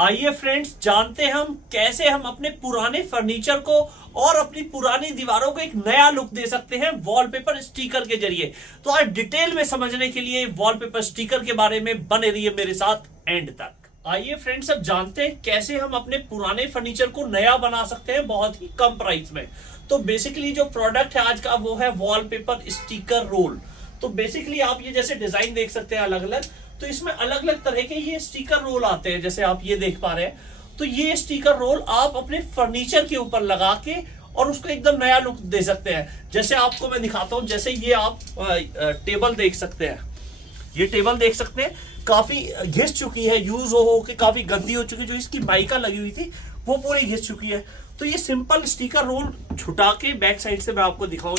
आइए फ्रेंड्स, जानते हैं हम कैसे हम अपने पुराने फर्नीचर को और अपनी पुरानी दीवारों को एक नया लुक दे सकते हैं वॉलपेपर स्टिकर के जरिए। तो आज डिटेल में समझने के लिए वॉलपेपर स्टिकर के बारे में बने रहिए मेरे साथ एंड तक। आइए फ्रेंड्स, अब जानते हैं कैसे हम अपने पुराने फर्नीचर को नया बना सकते हैं बहुत ही कम प्राइस में। तो बेसिकली जो प्रोडक्ट है आज का वो है वॉलपेपर स्टिकर रोल। तो बेसिकली आप ये जैसे डिजाइन देख सकते हैं अलग अलग, तो इसमें अलग अलग तरह के ये स्टिकर रोल आते हैं जैसे आप ये देख पा रहे हैं। तो ये स्टिकर रोल आप अपने फर्नीचर के ऊपर लगा के और उसको एकदम नया लुक दे सकते हैं। जैसे आपको मैं दिखाता हूं, जैसे ये आप टेबल देख सकते हैं, ये टेबल देख सकते हैं काफी घिस चुकी है, यूज हो के काफी गंदी हो चुकी है। जो इसकी माइका लगी हुई थी वो पूरी घिस चुकी है। तो ये सिंपल स्टिकर रोल छुटा के बैक साइड से मैं आपको दिखाऊं,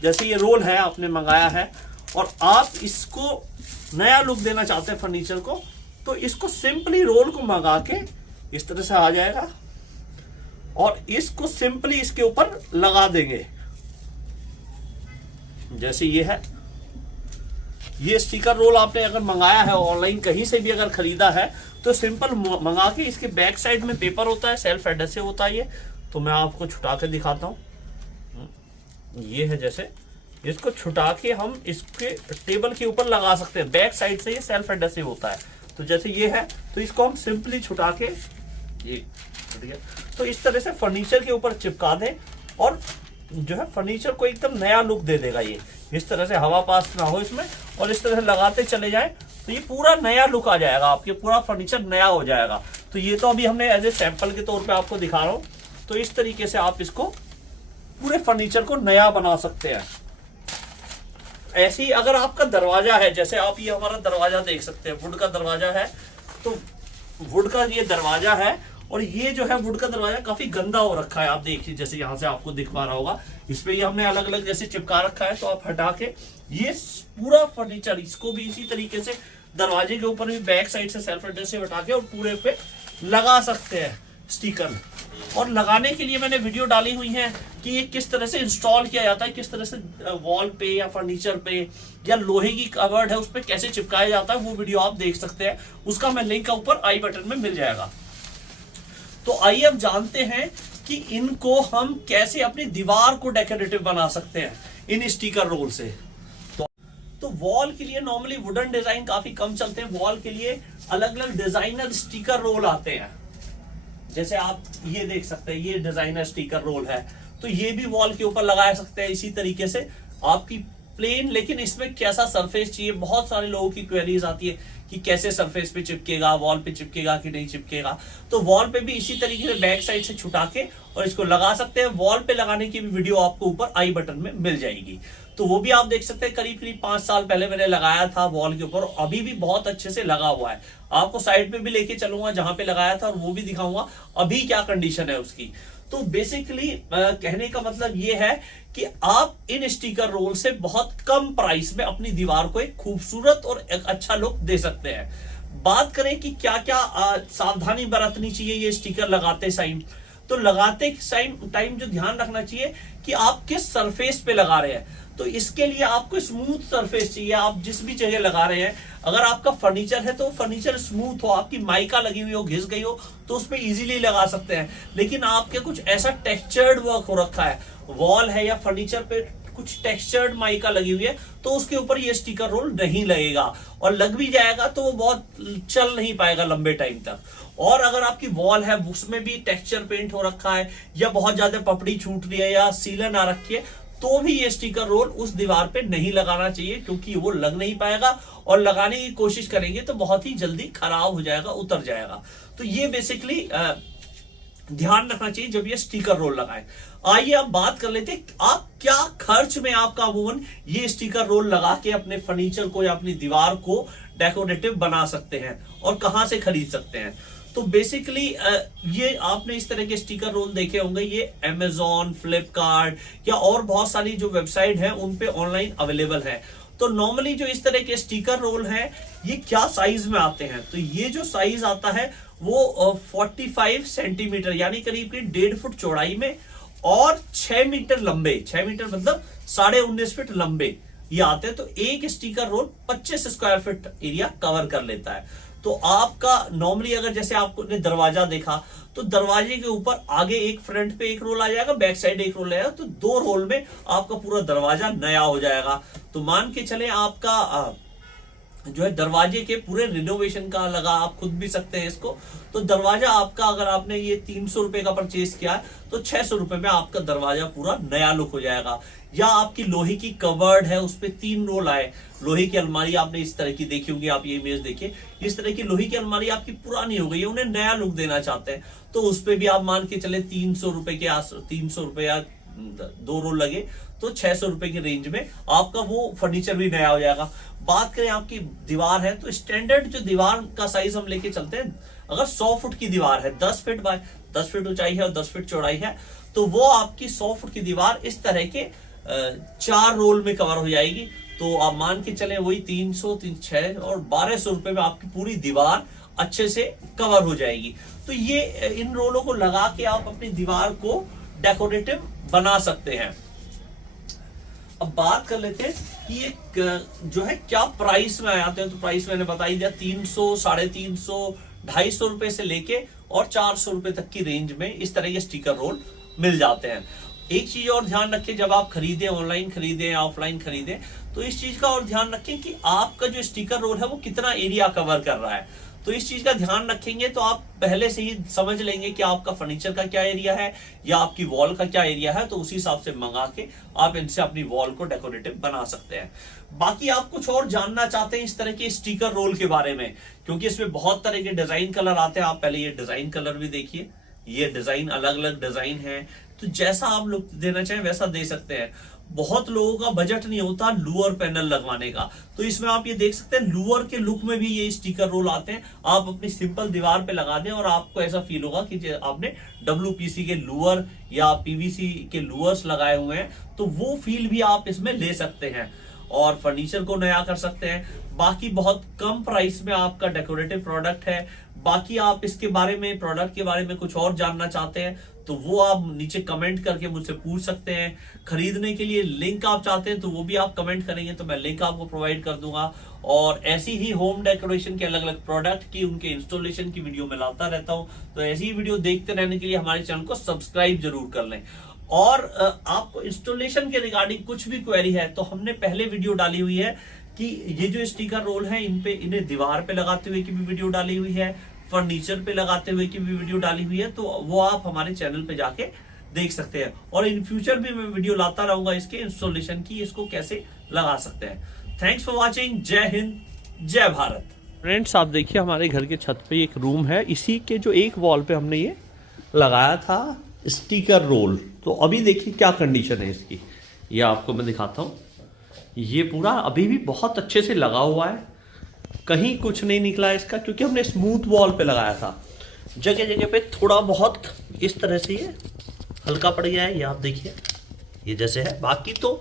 जैसे ये रोल है आपने मंगाया है और आप इसको नया लुक देना चाहते हैं फर्नीचर को, तो इसको सिंपली रोल को मंगा के इस तरह से आ जाएगा और इसको सिंपली इसके ऊपर लगा देंगे। जैसे ये है, ये स्टिकर रोल आपने अगर मंगाया है ऑनलाइन कहीं से भी अगर खरीदा है तो सिंपल मंगा के इसके बैक साइड में पेपर होता है, सेल्फ एडहेसिव होता है ये। तो मैं आपको छुटा के दिखाता हूं। ये है, जैसे इसको छुटा के हम इसके टेबल के ऊपर लगा सकते हैं। बैक साइड से ये सेल्फ एडहेसिव होता है। तो जैसे ये है, तो इसको हम सिंपली छुटा के ये तो इस तरह से फर्नीचर के ऊपर चिपका दें और जो है फर्नीचर को एकदम नया लुक दे देगा। ये इस तरह से हवा पास ना हो इसमें और इस तरह से लगाते चले जाएं तो ये पूरा नया लुक आ जाएगा, आपके पूरा फर्नीचर नया हो जाएगा। तो ये तो अभी हमने एज ए सैंपल के तौर पे आपको दिखा रहा हूं। तो इस तरीके से आप इसको पूरे फर्नीचर को नया बना सकते हैं। ऐसे ही अगर आपका दरवाजा है, जैसे आप ये हमारा दरवाजा देख सकते हैं, वुड का दरवाजा है। तो वुड का ये दरवाजा है और ये जो है वुड का दरवाजा काफी गंदा हो रखा है। आप देखिए, जैसे यहाँ से आपको दिख पा रहा होगा, इस पे ये हमने अलग अलग जैसे चिपका रखा है। तो आप हटा के ये पूरा फर्नीचर इसको भी इसी तरीके से दरवाजे के ऊपर भी बैक साइड से सेल्फ एडहेसिव हटा के और पूरे पे लगा सकते हैं स्टिकर। और लगाने के लिए मैंने वीडियो डाली हुई है कि ये किस तरह से इंस्टॉल किया जाता है, किस तरह से वॉल पे या फर्नीचर पे या लोहे की कवर्ड है उस पे कैसे चिपकाया जाता है, वो वीडियो आप देख सकते हैं। उसका मैं लिंक ऊपर आई बटन में मिल जाएगा। तो आइए अब जानते हैं कि इनको हम कैसे अपनी दीवार को डेकोरेटिव बना सकते हैं इन स्टिकर रोल से। तो वॉल के लिए नॉर्मली वुडन डिजाइन काफी कम चलते हैं। वॉल के लिए अलग अलग डिजाइनर स्टिकर रोल आते हैं। जैसे आप ये देख सकते हैं, ये डिजाइनर स्टिकर रोल है। तो ये भी वॉल के ऊपर लगा सकते हैं इसी तरीके से आपकी प्लेन। लेकिन इसमें कैसा सरफेस चाहिए, बहुत सारे लोगों की क्वेरीज आती है कि कैसे सरफेस पे चिपकेगा, वॉल पे चिपकेगा कि नहीं चिपकेगा। तो वॉल पे भी इसी तरीके से बैक साइड से छुटा के और इसको लगा सकते हैं। वॉल पे लगाने की भी वीडियो आपको ऊपर आई बटन में मिल जाएगी। तो वो भी आप देख सकते हैं। करीब करीब 5 साल पहले मैंने लगाया था वॉल के ऊपर, अभी भी बहुत अच्छे से लगा हुआ है। आपको साइड पे भी लेके चलूंगा जहां पे लगाया था और वो भी दिखाऊंगा अभी क्या कंडीशन है उसकी। तो बेसिकली कहने का मतलब ये है कि आप इन स्टिकर रोल से बहुत कम प्राइस में अपनी दीवार को एक खूबसूरत और एक अच्छा लुक दे सकते हैं। बात करें कि क्या क्या सावधानी बरतनी चाहिए ये स्टिकर लगाते टाइम। तो लगाते टाइम जो ध्यान रखना चाहिए कि आप किस सरफेस पे लगा रहे हैं। तो इसके लिए आपको स्मूथ सरफेस चाहिए। आप जिस भी जगह लगा रहे हैं, अगर आपका फर्नीचर है तो फर्नीचर स्मूथ हो, आपकी माइका लगी हुई हो, घिस गई हो, तो उस पर इजीली लगा सकते हैं। लेकिन आपके कुछ ऐसा टेक्सचर्ड वर्क हो रखा है, वॉल है या फर्नीचर पे कुछ टेक्सचर्ड माइका लगी हुई है, तो उसके ऊपर ये स्टिकर रोल नहीं लगेगा। और लग भी जाएगा तो वो बहुत चल नहीं पाएगा लंबे टाइम तक। और अगर आपकी वॉल है उसमें भी टेक्सचर पेंट हो रखा है या बहुत ज्यादा पपड़ी छूट रही है या सीलन आ रखी है, तो भी ये स्टिकर रोल उस दीवार पे नहीं लगाना चाहिए, क्योंकि वो लग नहीं पाएगा और लगाने की कोशिश करेंगे तो बहुत ही जल्दी खराब हो जाएगा, उतर जाएगा। तो ये बेसिकली ध्यान रखना चाहिए जब ये स्टिकर रोल लगाएं। आइए अब बात कर लेते हैं आप क्या खर्च में आपका अमूमन ये स्टिकर रोल लगा के अपने फर्नीचर को या अपनी दीवार को डेकोरेटिव बना सकते हैं और कहां से खरीद सकते हैं। तो बेसिकली ये आपने इस तरह के स्टिकर रोल देखे होंगे, ये Amazon, फ्लिपकार्ट या और बहुत सारी जो वेबसाइट है उन पे ऑनलाइन अवेलेबल है। तो नॉर्मली जो इस तरह के स्टिकर रोल है ये क्या साइज में आते हैं। तो ये जो साइज आता है वो 45 सेंटीमीटर यानी करीब करीब 1.5 फुट चौड़ाई में और 6 मीटर लंबे, 6 मीटर मतलब 19.5 फीट लंबे ये आते हैं। तो एक sticker roll 25 square feet area cover कर लेता है। तो आपका नॉर्मली अगर जैसे आपको ने दरवाजा देखा तो दरवाजे के ऊपर आगे एक फ्रंट पे एक रोल आ जाएगा, बैक साइड एक रोल आएगा, तो 2 रोल में आपका पूरा दरवाजा नया हो जाएगा। तो मान के चले आपका जो है दरवाजे के पूरे रिनोवेशन का लगा, आप खुद भी सकते हैं इसको। तो दरवाजा आपका अगर आपने ये 300 रुपए का परचेज किया है तो 600 रुपए में आपका दरवाजा पूरा नया लुक हो जाएगा। या आपकी लोहे की कवर्ड है, उस पे 3 रोल आए, लोहे की अलमारी आपने इस तरह की देखी होगी, आप ये इमेज देखिए, इस तरह की लोहे की अलमारी आपकी पुरानी हो गई है, उन्हें नया लुक देना चाहते हैं, तो उस पे भी आप मान के चले 300 रुपए के 300 रुपए या 2 रोल लगे तो 600 रुपए की रेंज में आपका वो फर्नीचर भी नया हो जाएगा। बात करें आपकी दीवार है तो स्टैंडर्ड जो दीवार का साइज हम लेके चलते हैं, अगर 100 फुट की दीवार है, 10 फीट बाय 10 फीट ऊंचाई है और 10 फीट चौड़ाई है, तो वो आपकी 100 फुट की दीवार इस तरह के 4 रोल में कवर हो जाएगी। तो आप मान के चले वही 300 6 और 1200 रुपए में आपकी पूरी दीवार अच्छे से कवर हो जाएगी। तो ये इन रोलों को लगा के आप अपनी दीवार को डेकोरेटिव बना सकते हैं। अब बात कर लेते हैं कि ये जो है क्या प्राइस में आते हैं। तो प्राइस मैंने बता ही दिया, 300, 350, 250 रुपए से लेके और 400 रुपए तक की रेंज में इस तरह के स्टिकर रोल मिल जाते हैं। एक चीज और ध्यान रखें, जब आप खरीदें, ऑनलाइन खरीदें या ऑफलाइन खरीदें, तो इस चीज का और ध्यान रखें कि आपका जो स्टिकर रोल है वो कितना एरिया कवर कर रहा है। तो इस चीज का ध्यान रखेंगे तो आप पहले से ही समझ लेंगे कि आपका फर्नीचर का क्या एरिया है या आपकी वॉल का क्या एरिया है, तो उसी हिसाब से मंगा के आप इनसे अपनी वॉल को डेकोरेटिव बना सकते हैं। बाकी आप कुछ और जानना चाहते हैं इस तरह के स्टिकर रोल के बारे में, क्योंकि इसमें बहुत तरह के डिजाइन कलर आते हैं। आप पहले ये डिजाइन कलर भी देखिए, ये डिजाइन अलग अलग डिजाइन है, तो जैसा आप लुक देना चाहें वैसा दे सकते हैं। बहुत लोगों का बजट नहीं होता लूअर पैनल लगवाने का, तो इसमें आप ये देख सकते हैं लूअर के लुक में भी ये स्टिकर रोल आते हैं। आप अपनी सिंपल दीवार पे लगा दें और आपको ऐसा फील होगा कि आपने WPC के लूअर या PVC के लूअर्स लगाए हुए हैं, तो वो फील भी आप इसमें ले सकते हैं और फर्नीचर को नया कर सकते हैं। बाकी बहुत कम प्राइस में आपका डेकोरेटिव प्रोडक्ट है। बाकी आप इसके बारे में, प्रोडक्ट के बारे में कुछ और जानना चाहते हैं तो वो आप नीचे कमेंट करके मुझसे पूछ सकते हैं। खरीदने के लिए लिंक आप चाहते हैं तो वो भी आप कमेंट करेंगे तो मैं लिंक आपको प्रोवाइड कर दूंगा। और ऐसी ही होम डेकोरेशन के अलग अलग प्रोडक्ट की, उनके इंस्टॉलेशन की वीडियो मैं लाता रहता हूं, तो ऐसी ही वीडियो देखते रहने के लिए हमारे चैनल को सब्सक्राइब जरूर कर लें। और आपको इंस्टॉलेशन के रिगार्डिंग कुछ भी क्वेरी है तो हमने पहले वीडियो डाली हुई है कि ये जो स्टिकर रोल है इन्हें दीवार पे लगाते हुए की भी वीडियो डाली हुई है, फर्नीचर पे लगाते हुए की भी वीडियो डाली हुई है, तो वो आप हमारे चैनल पे जाके देख सकते हैं। और इन फ्यूचर भी मैं वीडियो लाता रहूंगा इसके इंस्टॉलेशन की, इसको कैसे लगा सकते हैं। Thanks for watching. जय हिंद, जय भारत। फ्रेंड्स, आप देखिए हमारे घर के छत पे एक रूम है, इसी के जो एक वॉल पे हमने ये लगाया था स्टिकर रोल। तो अभी देखिए क्या कंडीशन है इसकी, ये आपको मैं दिखाता हूँ। ये पूरा अभी भी बहुत अच्छे से लगा हुआ है, कहीं कुछ नहीं निकला इसका, क्योंकि हमने स्मूथ वॉल पे लगाया था। जगह जगह पे थोड़ा बहुत इस तरह से ये हल्का पड़ गया है, ये आप देखिए, ये जैसे है। बाकी तो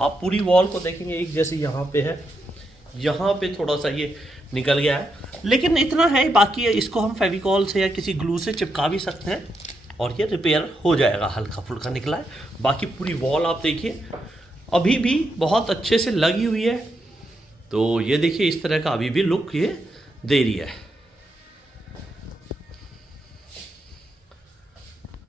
आप पूरी वॉल को देखेंगे एक जैसे यहाँ पे है, यहाँ पे थोड़ा सा ये निकल गया है, लेकिन इतना है। बाकी इसको हम फेविकॉल से या किसी ग्लू से चिपका भी सकते हैं और ये रिपेयर हो जाएगा, हल्का फुल्का निकला है। बाकी पूरी वॉल आप देखिए अभी भी बहुत अच्छे से लगी हुई है। तो ये देखिए इस तरह का अभी भी लुक ये दे रही है।